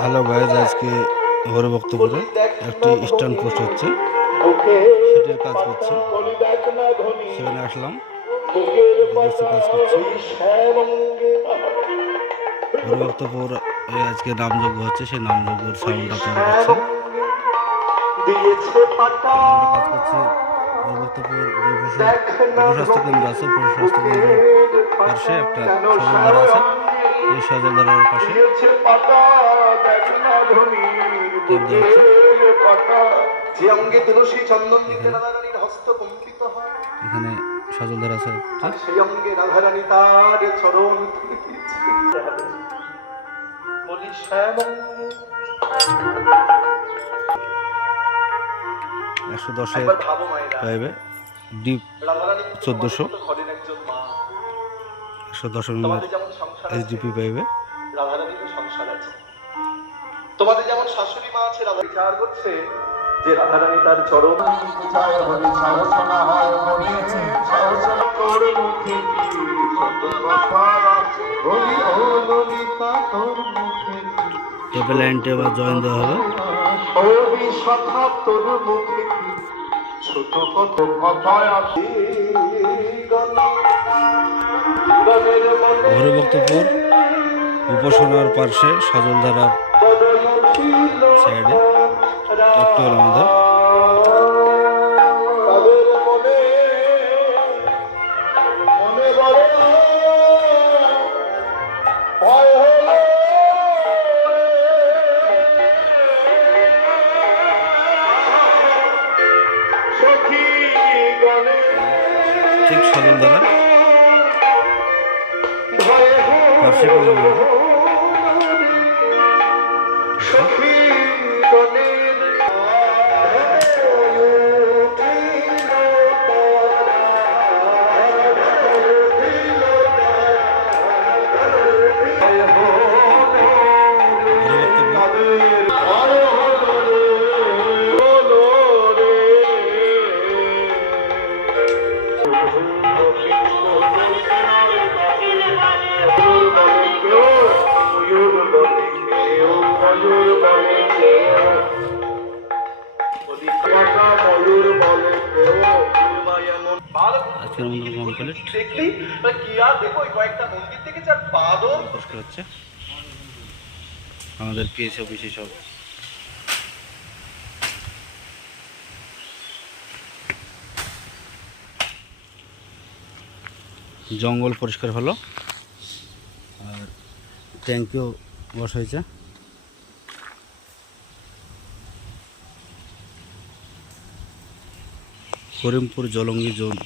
Hello guys, আজকে হরিভক্তপুরে একটি stand post হচ্ছে, সেটির কাজ করছে। সেখানে আসলাম, কাজ করছে। হরিভক্তপুর আজকে নামযজ্ঞ হচ্ছে, সেই নামযজ্ঞের সাউন্ড আপনারা পাচ্ছেন। আমরা কাজ করছি হরিভক্তপুর যে উপস্বাস্থ্য কেন্দ্র আছে, উপস্বাস্থ্য কেন্দ্রের পাশে একটা সজলধারা আছে। এই সজলধারার পাশে এখানে সজলধারা আছে, সেই অঙ্গে রাধারানী তার চরণ 110 পাইবে ডিপ 1400 110 এইচডিপি পাইবে। রাধারানীর সংসার আছে, তোমাদের যেমন শাশুড়ি মা আছে, রাধা বিচার করছে যে রাধারানী তার চরণ টেবিল লাইন টেবা জয়েন দেওয়া হবে। হরিভক্তপুর উপাসনার পার্শ্বে সজলধারার সাইডে একটু আমাদের ঠিক সজলধারা পার্শ্বে করলাম আজকের মন্দির কমপ্লিট পরিষ্কার হচ্ছে। আমাদের পিএস অফিসে সব জঙ্গল পরিষ্কার হলো, আর ট্যাঙ্কিও বসা হয়েছে। করিমপুর জলঙ্গি জোন